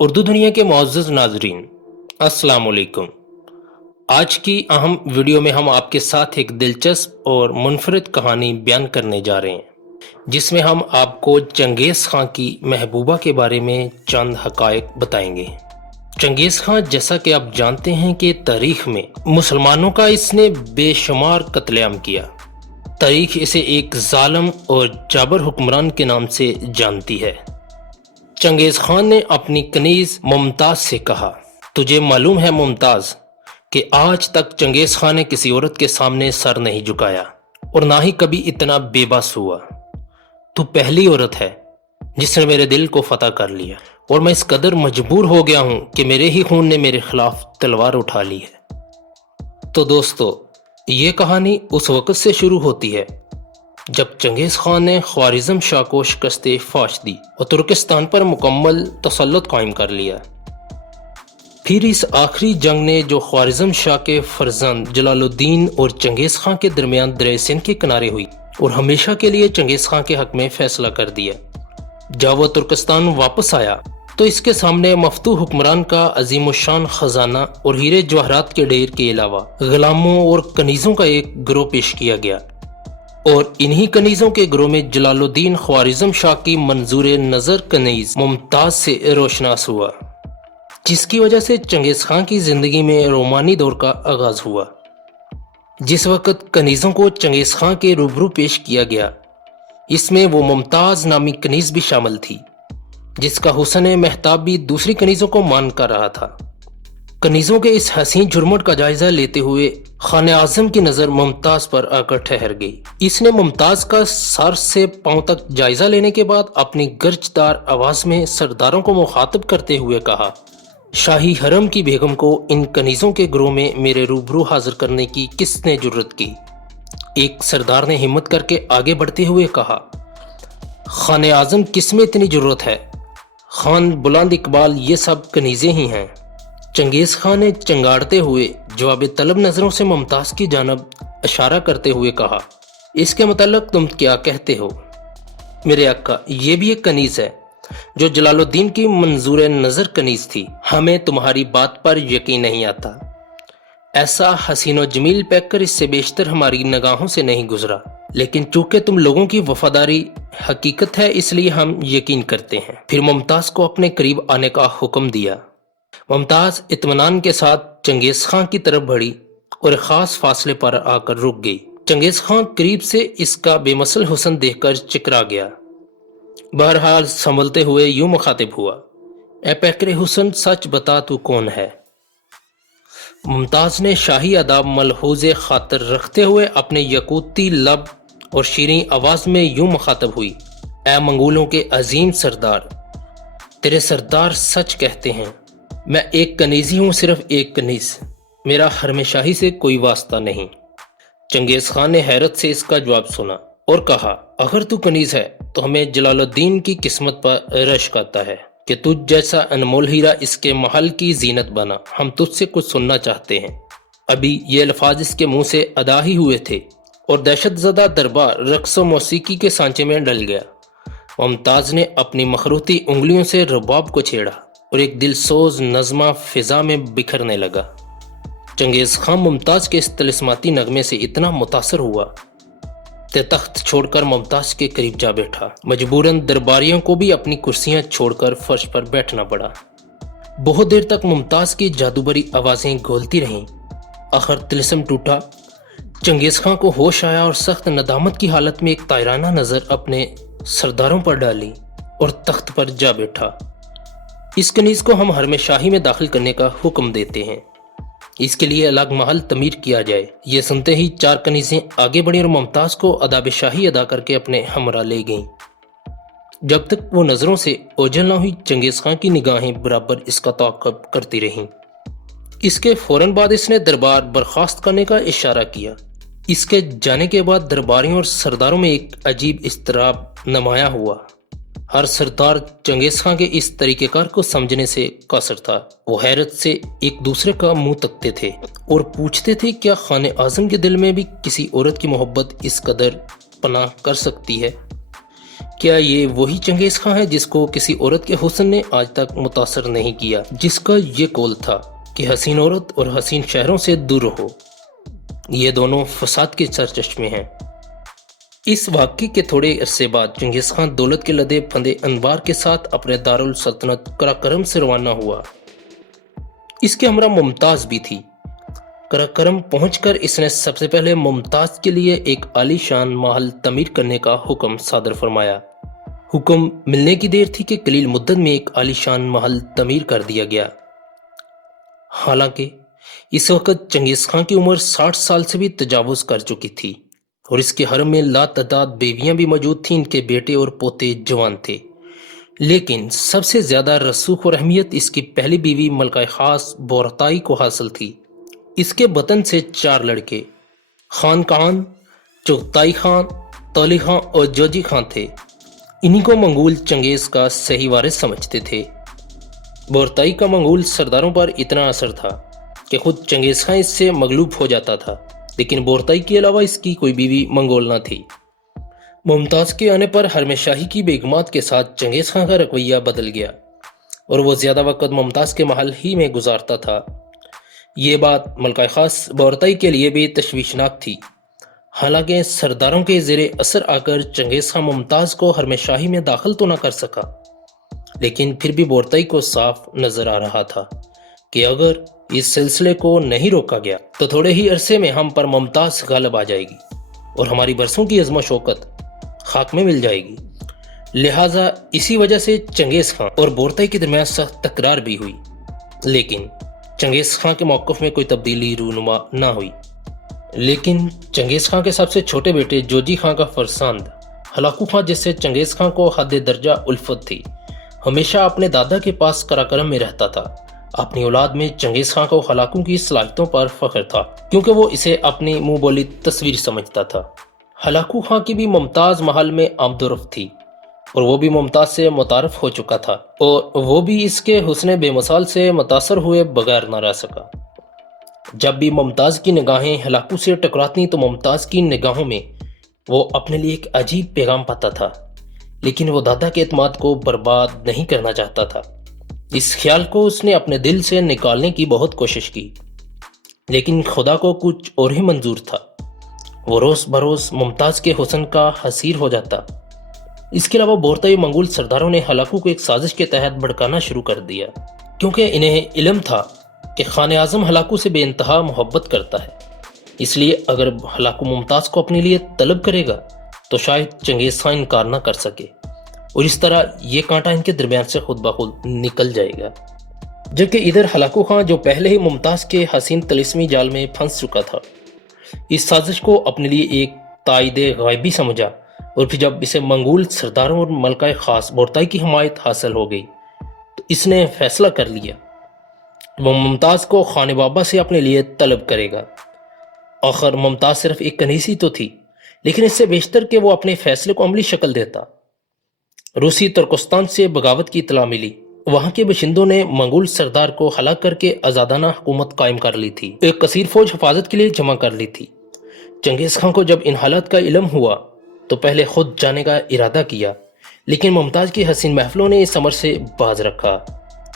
اردو دنیا کے معزز ناظرین، السلام علیکم۔ آج کی اہم ویڈیو میں ہم آپ کے ساتھ ایک دلچسپ اور منفرد کہانی بیان کرنے جا رہے ہیں، جس میں ہم آپ کو چنگیز خان کی محبوبہ کے بارے میں چند حقائق بتائیں گے۔ چنگیز خان، جیسا کہ آپ جانتے ہیں کہ تاریخ میں مسلمانوں کا اس نے بے شمار قتل عام کیا۔ تاریخ اسے ایک ظالم اور جابر حکمران کے نام سے جانتی ہے۔ چنگیز خان نے اپنی کنیز ممتاز سے کہا، تجھے معلوم ہے ممتاز کہ آج تک چنگیز خان نے کسی عورت کے سامنے سر نہیں جھکایا اور نہ ہی کبھی اتنا بے بس ہوا۔ تو پہلی عورت ہے جس نے میرے دل کو فتح کر لیا، اور میں اس قدر مجبور ہو گیا ہوں کہ میرے ہی خون نے میرے خلاف تلوار اٹھا لی ہے۔ تو دوستو، یہ کہانی اس وقت سے شروع ہوتی ہے جب چنگیز خان نے خوارزم شاہ کو شکست فاش دی اور ترکستان پر مکمل تسلط قائم کر لیا۔ پھر اس آخری جنگ نے جو خوارزم شاہ کے فرزند جلال الدین اور چنگیز خان کے درمیان دریائے سندھ کے کنارے ہوئی اور ہمیشہ کے لیے چنگیز خان کے حق میں فیصلہ کر دیا۔ جب وہ ترکستان واپس آیا تو اس کے سامنے مفتوح حکمران کا عظیم الشان خزانہ اور ہیرے جواہرات کے ڈھیر کے علاوہ غلاموں اور کنیزوں کا ایک گروہ پیش کیا گیا، اور انہی کنیزوں کے گروہ میں جلال الدین خوارزم شاہ کی منظور نظر کنیز ممتاز سے روشناس ہوا، جس کی وجہ سے چنگیز خان کی زندگی میں رومانی دور کا آغاز ہوا۔ جس وقت کنیزوں کو چنگیز خان کے روبرو پیش کیا گیا، اس میں وہ ممتاز نامی کنیز بھی شامل تھی، جس کا حسن مہتاب بھی دوسری کنیزوں کو مان کر رہا تھا۔ کنیزوں کے اس حسین جھرمٹ کا جائزہ لیتے ہوئے خان اعظم کی نظر ممتاز پر آ کر ٹھہر گئی۔ اس نے ممتاز کا سر سے پاؤں تک جائزہ لینے کے بعد اپنی گرجدار آواز میں سرداروں کو مخاطب کرتے ہوئے کہا، شاہی حرم کی بیگم کو ان کنیزوں کے گروہ میں میرے روبرو حاضر کرنے کی کس نے جرت کی؟ ایک سردار نے ہمت کر کے آگے بڑھتے ہوئے کہا، خان اعظم، کس میں اتنی جرت ہے؟ خان بلند اقبال، یہ سب کنیزیں ہی ہیں۔ چنگیز خان نے چنگاڑتے ہوئے جواب طلب نظروں سے ممتاز کی جانب اشارہ کرتے ہوئے کہا، اس کے متعلق تم کیا کہتے ہو؟ میرے آقا، یہ بھی ایک کنیز ہے جو جلال الدین کی منظور نظر کنیز تھی۔ ہمیں تمہاری بات پر یقین نہیں آتا۔ ایسا حسین و جمیل پیکر اس سے بیشتر ہماری نگاہوں سے نہیں گزرا، لیکن چونکہ تم لوگوں کی وفاداری حقیقت ہے، اس لیے ہم یقین کرتے ہیں۔ پھر ممتاز کو اپنے قریب آنے کا حکم دیا۔ ممتاز اطمینان کے ساتھ چنگیز خان کی طرف بڑھی اور خاص فاصلے پر آ کر رک گئی۔ چنگیز خان قریب سے اس کا بے مثل حسن دیکھ کر چکرا گیا۔ بہرحال سنبھلتے ہوئے یوں مخاطب ہوا، اے پیکر حسن، سچ بتا تو کون ہے؟ ممتاز نے شاہی آداب ملحوظ خاطر رکھتے ہوئے اپنے یاقوتی لب اور شیریں آواز میں یوں مخاطب ہوئی، اے منگولوں کے عظیم سردار، تیرے سردار سچ کہتے ہیں، میں ایک کنیزی ہوں، صرف ایک کنیز، میرا حرم شاہی سے کوئی واسطہ نہیں۔ چنگیز خان نے حیرت سے اس کا جواب سنا اور کہا، اگر تو کنیز ہے تو ہمیں جلال الدین کی قسمت پر رشک آتا ہے کہ تجھ جیسا انمول ہیرا اس کے محل کی زینت بنا۔ ہم تجھ سے کچھ سننا چاہتے ہیں۔ ابھی یہ الفاظ اس کے منہ سے ادا ہی ہوئے تھے اور دہشت زدہ دربار رقص و موسیقی کے سانچے میں ڈل گیا۔ ممتاز نے اپنی مخروطی انگلیوں سے رباب کو چھیڑا اور ایک دل سوز نغمہ فضا میں بکھرنے لگا۔ چنگیز خان ممتاز کے اس طلسماتی نغمے سے اتنا متاثر ہوا کہ تخت چھوڑ کر ممتاز کے قریب جا بیٹھا۔ مجبوراً درباریوں کو بھی اپنی کرسیاں چھوڑ کر فرش پر بیٹھنا پڑا۔ بہت دیر تک ممتاز کی جادوبری آوازیں گھولتی رہیں۔ آخر طلسم ٹوٹا، چنگیز خان کو ہوش آیا اور سخت ندامت کی حالت میں ایک طائرانہ نظر اپنے سرداروں پر ڈالی اور تخت پر جا بیٹھا۔ اس کنیز کو ہم حرم شاہی میں داخل کرنے کا حکم دیتے ہیں، اس کے لیے الگ محل تعمیر کیا جائے۔ یہ سنتے ہی چار کنیزیں آگے بڑھیں اور ممتاز کو آداب شاہی ادا کر کے اپنے ہمراہ لے گئیں۔ جب تک وہ نظروں سے اوجھل نہ ہوئی، چنگیز خان کی نگاہیں برابر اس کا تعاقب کرتی رہیں۔ اس کے فوراً بعد اس نے دربار برخاست کرنے کا اشارہ کیا۔ اس کے جانے کے بعد درباریوں اور سرداروں میں ایک عجیب اضطراب نمایاں ہوا۔ ہر سردار چنگیز خان کے اس طریقہ کار کو سمجھنے سے قاصر تھا۔ وہ حیرت سے ایک دوسرے کا منہ تکتے تھے اور پوچھتے تھے، کیا خان اعظم کے دل میں بھی کسی عورت کی محبت اس قدر پناہ کر سکتی ہے؟ کیا یہ وہی چنگیز خان ہے جس کو کسی عورت کے حسن نے آج تک متاثر نہیں کیا، جس کا یہ قول تھا کہ حسین عورت اور حسین شہروں سے دور رہو؟ یہ دونوں فساد کے سرچشمے ہیں۔ اس واقعے کے تھوڑے عرصے بعد چنگیز خان دولت کے لدے پھندے انبار کے ساتھ اپنے دارالسلطنت قراقرم سے روانہ ہوا۔ اس کے ہمراہ ممتاز بھی تھی۔ قراقرم پہنچ کر اس نے سب سے پہلے ممتاز کے لیے ایک عالی شان محل تعمیر کرنے کا حکم صادر فرمایا۔ حکم ملنے کی دیر تھی کہ قلیل مدت میں ایک عالی شان محل تعمیر کر دیا گیا۔ حالانکہ اس وقت چنگیز خان کی عمر 60 سال سے بھی تجاوز کر چکی تھی اور اس کے حرم میں لاتعداد بیویاں بھی موجود تھیں۔ ان کے بیٹے اور پوتے جوان تھے، لیکن سب سے زیادہ رسوخ اور اہمیت اس کی پہلی بیوی ملکہ خاص بورتائی کو حاصل تھی۔ اس کے بطن سے 4 لڑکے خان کان، چغتائی خان، تولی خان اور جوجی خان تھے۔ انہی کو منگول چنگیز کا صحیح وارث سمجھتے تھے۔ بورتائی کا منگول سرداروں پر اتنا اثر تھا کہ خود چنگیز خان اس سے مغلوب ہو جاتا تھا، لیکن بورتائی کے علاوہ اس کی کوئی بیوی منگول نہ تھی۔ ممتاز کے آنے پر حرم شاہی کی بیگمات کے ساتھ چنگیز خان کا رویہ بدل گیا اور وہ زیادہ وقت ممتاز کے محل ہی میں گزارتا تھا۔ یہ بات ملکہ خاص بورتائی کے لیے بھی تشویشناک تھی۔ حالانکہ سرداروں کے زیر اثر آ کر چنگیز خان ممتاز کو حرم شاہی میں داخل تو نہ کر سکا، لیکن پھر بھی بورتائی کو صاف نظر آ رہا تھا کہ اگر اس سلسلے کو نہیں روکا گیا تو تھوڑے ہی عرصے میں ہم پر ممتاز غالب آ جائے گی اور ہماری برسوں کی عظم و شوکت خاک میں مل جائے گی۔ لہٰذا اسی وجہ سے چنگیز خان اور بورتائی کے درمیان سخت تکرار بھی ہوئی، لیکن چنگیز خان کے موقف میں کوئی تبدیلی رونما نہ ہوئی۔ لیکن چنگیز خان کے سب سے چھوٹے بیٹے جوجی خان کا فرزند ہلاکو خان، جس سے چنگیز خان کو حد درجہ الفت تھی، ہمیشہ اپنے دادا کے پاس قراقرم میں رہتا تھا۔ اپنی اولاد میں چنگیز خان کو ہلاکو کی صلاحیتوں پر فخر تھا، کیونکہ وہ اسے اپنی منہ بولی تصویر سمجھتا تھا۔ ہلاکو خان کی بھی ممتاز محل میں آمد و رفت تھی اور وہ بھی ممتاز سے متعارف ہو چکا تھا، اور وہ بھی اس کے حسن بے مثال سے متاثر ہوئے بغیر نہ رہ سکا۔ جب بھی ممتاز کی نگاہیں ہلاکو سے ٹکراتی تو ممتاز کی نگاہوں میں وہ اپنے لیے ایک عجیب پیغام پاتا تھا، لیکن وہ دادا کے اعتماد کو برباد نہیں کرنا چاہتا تھا۔ اس خیال کو اس نے اپنے دل سے نکالنے کی بہت کوشش کی، لیکن خدا کو کچھ اور ہی منظور تھا۔ وہ روز بروز ممتاز کے حسن کا حسیر ہو جاتا۔ اس کے علاوہ بورتائی منگول سرداروں نے ہلاکو کو ایک سازش کے تحت بھڑکانا شروع کر دیا، کیونکہ انہیں علم تھا کہ خان اعظم ہلاکو سے بے انتہا محبت کرتا ہے۔ اس لیے اگر ہلاکو ممتاز کو اپنے لیے طلب کرے گا تو شاید چنگیز خان انکار نہ کر سکے، اور اس طرح یہ کانٹا ان کے درمیان سے خود بخود نکل جائے گا۔ جبکہ ادھر ہلاکو خان، جو پہلے ہی ممتاز کے حسین طلسمی جال میں پھنس چکا تھا، اس سازش کو اپنے لیے ایک تائید غائبی سمجھا، اور پھر جب اسے منگول سرداروں اور ملکہ خاص بورتائی کی حمایت حاصل ہو گئی تو اس نے فیصلہ کر لیا وہ ممتاز کو خان بابا سے اپنے لیے طلب کرے گا۔ آخر ممتاز صرف ایک کنیسی تو تھی، لیکن اس سے بیشتر کہ وہ اپنے فیصلے کو عملی شکل دیتا۔ روسی ترکستان سے بغاوت کی اطلاع ملی۔ وہاں کے باشندوں نے منگول سردار کو ہلاک کر کے آزادانہ حکومت قائم کر لی تھی۔ ایک کثیر فوج حفاظت کے لیے جمع کر لی تھی۔ چنگیز خان کو جب ان حالات کا علم ہوا تو پہلے خود جانے کا ارادہ کیا، لیکن ممتاز کی حسین محفلوں نے اس امر سے باز رکھا۔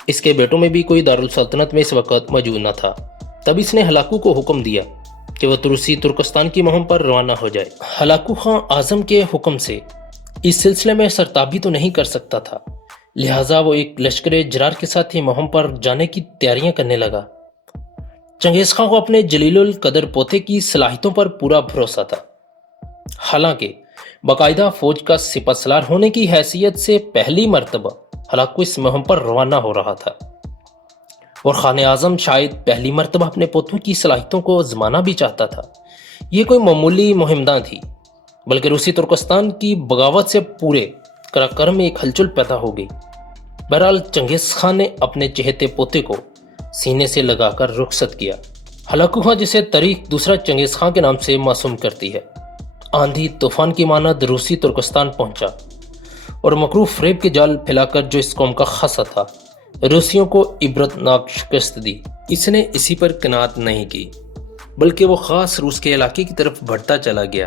اس کے بیٹوں میں بھی کوئی دارالسلطنت میں اس وقت موجود نہ تھا۔ تب اس نے ہلاکو کو حکم دیا کہ وہ روسی ترکستان کی مہم پر روانہ ہو جائے۔ ہلاکو خان اعظم کے حکم سے اس سلسلے میں سرتابی تو نہیں کر سکتا تھا، لہٰذا وہ ایک لشکر جرار کے ساتھ ہی مہم پر جانے کی تیاریاں کرنے لگا۔ چنگیز خان کو اپنے جلیل القدر پوتے کی صلاحیتوں پر پورا بھروسہ تھا۔ حالانکہ باقاعدہ فوج کا سپہ سالار ہونے کی حیثیت سے پہلی مرتبہ ہلاکو اس مہم پر روانہ ہو رہا تھا، اور خان اعظم شاید پہلی مرتبہ اپنے پوتوں کی صلاحیتوں کو آزمانا بھی چاہتا تھا۔ یہ کوئی معمولی مہم نہ تھی، بلکہ روسی ترکستان کی بغاوت سے پورے قراقرم میں ایک ہلچل پیدا ہو گئی۔ بہرحال چنگیز خان نے اپنے چہیتے پوتے کو سینے سے لگا کر رخصت کیا۔ ہلاکو خان، جسے تاریخ دوسرا چنگیز خان کے نام سے موسوم کرتی ہے، آندھی طوفان کی مانند روسی ترکستان پہنچا اور مکروہ فریب کے جال پھیلا کر جو اس قوم کا خاصہ تھا، روسیوں کو عبرتناک شکست دی۔ اس نے اسی پر قناعت نہیں کی، بلکہ وہ خاص روس کے علاقے کی طرف بڑھتا چلا گیا۔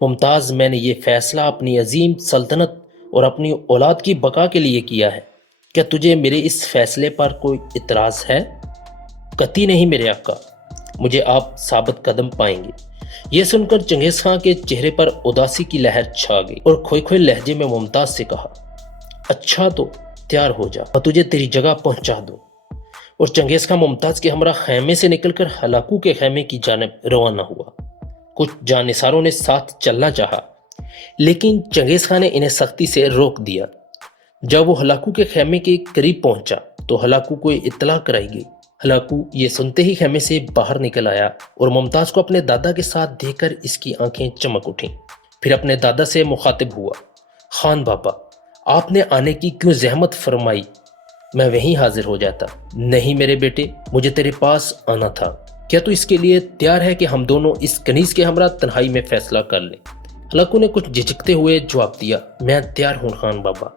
ممتاز، میں نے یہ فیصلہ اپنی عظیم سلطنت اور اپنی اولاد کی بقا کے لیے کیا ہے، کیا تجھے میرے اس فیصلے پر کوئی اعتراض ہے؟ قطعی نہیں میرے آقا، مجھے آپ ثابت قدم پائیں گے۔ یہ سن کر چنگیز خان کے چہرے پر اداسی کی لہر چھا گئی اور کھوئے کھوئے لہجے میں ممتاز سے کہا، اچھا تو تیار ہو جا، میں تجھے تیری جگہ پہنچا دوں۔ اور چنگیز خان ممتاز کے ہمراہ خیمے سے نکل کر ہلاکو کے خیمے کی جانب روانہ ہوا۔ کچھ جانثاروں نے ساتھ چلنا چاہا، لیکن چنگیز خان نے انہیں سختی سے روک دیا۔ جب وہ ہلاکو کے خیمے کے قریب پہنچا تو ہلاکو کو اطلاع کرائی گئی۔ ہلاکو یہ سنتے ہی خیمے سے باہر نکل آیا اور ممتاز کو اپنے دادا کے ساتھ دیکھ کر اس کی آنکھیں چمک اٹھیں۔ پھر اپنے دادا سے مخاطب ہوا، خان بابا، آپ نے آنے کی کیوں زحمت فرمائی؟ میں وہیں حاضر ہو جاتا۔ نہیں میرے بیٹے، مجھے تیرے پاس آنا تھا۔ کیا تو اس کے لیے تیار ہے کہ ہم دونوں اس کنیز کے ہمراہ تنہائی میں فیصلہ کر لیں؟ ہلاکو نے کچھ جھجکتے ہوئے جواب دیا، میں تیار ہوں خان بابا۔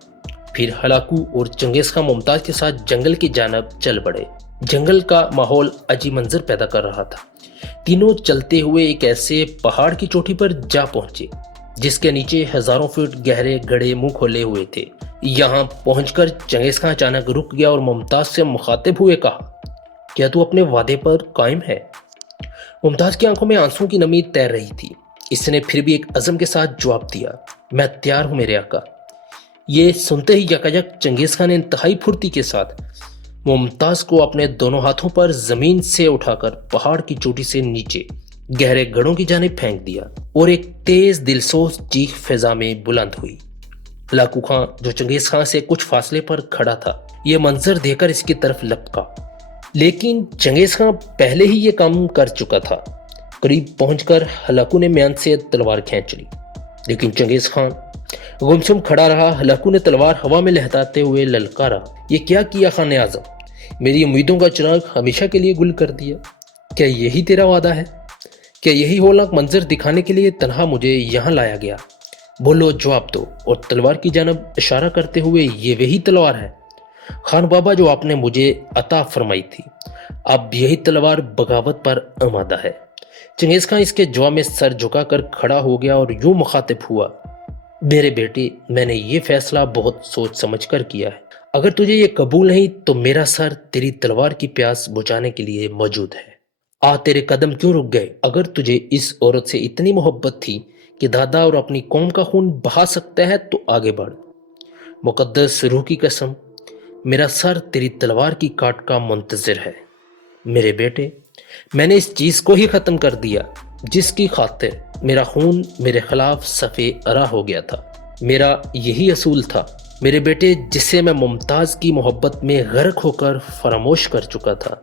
پھر ہلاکو اور چنگیز خان ممتاز کے ساتھ جنگل کی جانب چل پڑے۔ جنگل کا ماحول عجیب منظر پیدا کر رہا تھا۔ تینوں چلتے ہوئے ایک ایسے پہاڑ کی چوٹی پر جا پہنچے جس کے نیچے ہزاروں فٹ گہرے گڑھے منہ کھولے ہوئے تھے۔ یہاں پہنچ کر چنگیز خان اچانک رک گیا اور ممتاز سے مخاطب ہوئے کہا، کیا تو اپنے وعدے پر قائم ہے؟ ممتاز کی آنکھوں میں آنسوں کی نمی تیر رہی تھی۔ اس نے پھر بھی ایک عزم کے ساتھ جواب دیا، میں تیار ہوں میرے آقا۔ یہ سنتے ہی یکایک چنگیز خان نے انتہائی پھرتی کے ساتھ ممتاز کو اپنے دونوں ہاتھوں پر زمین سے اٹھا کر پہاڑ کی چوٹی سے نیچے گہرے گڑھوں کی جانب پھینک دیا اور ایک تیز دلسوز چیخ فضا میں بلند ہوئی۔ ہلاکو خان جو چنگیز خان سے کچھ فاصلے پر کھڑا تھا، یہ منظر دیکھ کر اس کی طرف لپکا، لیکن چنگیز خان پہلے ہی یہ کام کر چکا تھا۔ قریب پہنچ کر ہلاکو نے میان سے تلوار کھینچ لی، لیکن چنگیز خان گمسم کھڑا رہا۔ ہلاکو نے تلوار ہوا میں لہراتے ہوئے للکارا، یہ کیا کیا خان اعظم؟ میری امیدوں کا چراغ ہمیشہ کے لیے گل کر دیا۔ کیا یہی تیرا وعدہ ہے؟ کیا یہی ہولناک منظر دکھانے کے لیے تنہا مجھے یہاں لایا گیا؟ بولو، جواب دو۔ اور تلوار کی جانب اشارہ کرتے ہوئے، یہ وہی تلوار ہے خان بابا جو آپ نے مجھے عطا فرمائی تھی۔ اب یہی تلوار بغاوت پر آمادہ ہے۔ چنگیز خان اس کے جواب میں سر جھکا کر کھڑا ہو گیا اور یوں مخاطب ہوا، میرے بیٹے، میں نے یہ فیصلہ بہت سوچ سمجھ کر کیا ہے۔ اگر تجھے یہ قبول نہیں تو میرا سر تیری تلوار کی پیاس بجھانے کے لیے موجود ہے۔ تیرے قدم کیوں رک گئے؟ اگر تجھے اس عورت سے اتنی محبت تھی کہ دادا اور اپنی قوم کا خون بہا سکتا ہے تو آگے بڑھ۔ مقدس روح کی قسم، میرا سر تیری تلوار کی کاٹ کا منتظر ہے۔ میرے بیٹے، میں نے اس چیز کو ہی ختم کر دیا جس کی خاطر میرا خون میرے خلاف صفِ ارا ہو گیا تھا۔ میرا یہی اصول تھا میرے بیٹے، جسے میں ممتاز کی محبت میں غرق ہو کر فراموش کر چکا تھا۔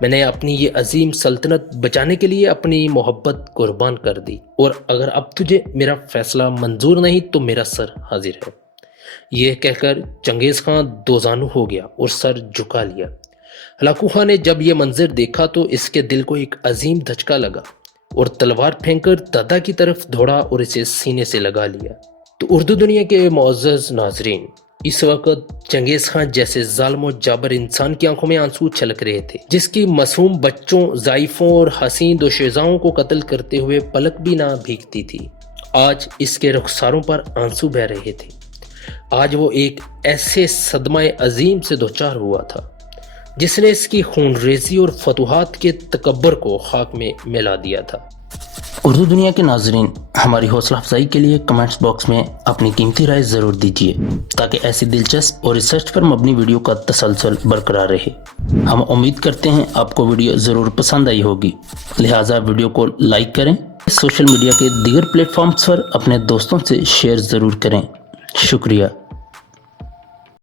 میں نے اپنی یہ عظیم سلطنت بچانے کے لیے اپنی محبت قربان کر دی، اور اگر اب تجھے میرا فیصلہ منظور نہیں تو میرا سر حاضر ہے۔ یہ کہہ کر چنگیز خان دوزانو ہو گیا اور سر جھکا لیا۔ ہلاکو خان نے جب یہ منظر دیکھا تو اس کے دل کو ایک عظیم دھچکا لگا اور تلوار پھینک کر دادا کی طرف دوڑا اور اسے سینے سے لگا لیا۔ تو اردو دنیا کے معزز ناظرین، اس وقت چنگیز خان جیسے ظالم و جابر انسان کی آنکھوں میں آنسو چھلک رہے تھے، جس کی معصوم بچوں، ضعیفوں اور حسین دوشیزاؤں کو قتل کرتے ہوئے پلک بھی نہ بھیگتی تھی۔ آج اس کے رخساروں پر آنسو بہہ رہے تھے۔ آج وہ ایک ایسے صدمہ عظیم سے دوچار ہوا تھا جس نے اس کی خون ریزی اور فتوحات کے تکبر کو خاک میں ملا دیا تھا۔ اردو دنیا کے ناظرین، ہماری حوصلہ افزائی کے لیے کمنٹس باکس میں اپنی قیمتی رائے ضرور دیجیے تاکہ ایسی دلچسپ اور ریسرچ پر مبنی ویڈیو کا تسلسل برقرار رہے۔ ہم امید کرتے ہیں آپ کو ویڈیو ضرور پسند آئی ہوگی، لہٰذا ویڈیو کو لائک کریں، سوشل میڈیا کے دیگر پلیٹ فارمز پر اپنے دوستوں سے شیئر ضرور کریں۔ شکریہ۔